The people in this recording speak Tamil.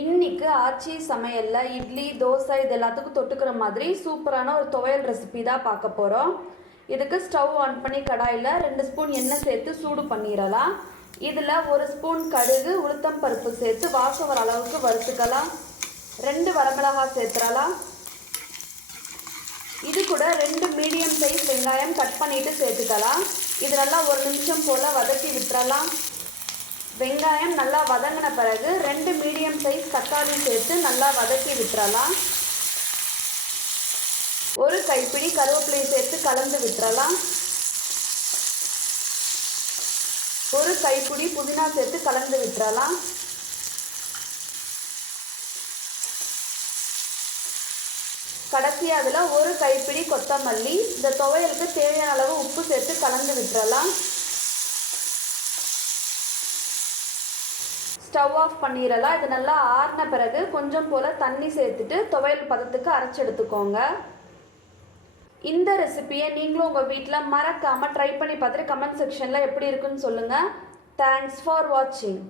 இன்னைக்கு ஆச்சி சமையலில் இட்லி தோசை இது எல்லாத்துக்கும் தொட்டுக்கிற மாதிரி சூப்பரான ஒரு துவையல் ரெசிபி தான் பார்க்க போகிறோம் இதுக்கு ஸ்டவ் ஆன் பண்ணி கடாயில் ரெண்டு ஸ்பூன் எண்ணெய் சேர்த்து சூடு பண்ணிடலாம். இதில் ஒரு ஸ்பூன் கடுகு உளுத்தம் பருப்பு சேர்த்து வாசம் வர அளவுக்கு வறுத்துக்கலாம். ரெண்டு வரமிளகாய் சேர்த்துடலாம். இது கூட ரெண்டு மீடியம் சைஸ் வெங்காயம் கட் பண்ணிட்டு சேர்த்துக்கலாம். இது நல்லா ஒரு நிமிஷம் போல் வதக்கி விட்டுறலாம். வெங்காயம் நல்லா வதங்கின பிறகு ரெண்டு மீடியம் சைஸ் தக்காளி சேர்த்து நல்லா வதக்கி விட்டுறலாம். ஒரு கைப்பிடி கருவேப்பிலை சேர்த்து கலந்து விட்டுறலாம். ஒரு கைப்பிடி புதினா சேர்த்து கலந்து விட்டுறலாம். கடைசி அதில் ஒரு கைப்பிடி கொத்தமல்லி இந்த துவையலுக்கு தேவையான அளவு உப்பு சேர்த்து கலந்து விட்டுறலாம். ஸ்டவ் ஆஃப் பண்ணிடலாம் இது நல்லா ஆறின பிறகு கொஞ்சம் போல் தண்ணி சேர்த்துட்டு துவையல் பதத்துக்கு அரைச்சி எடுத்துக்கோங்க. இந்த ரெசிபியை நீங்களும் உங்கள் வீட்டில் மறக்காமல் ட்ரை பண்ணி பார்த்துட்டு கமெண்ட் செக்ஷனில் எப்படி இருக்குன்னு சொல்லுங்கள் தேங்க்ஸ் ஃபார் வாட்சிங்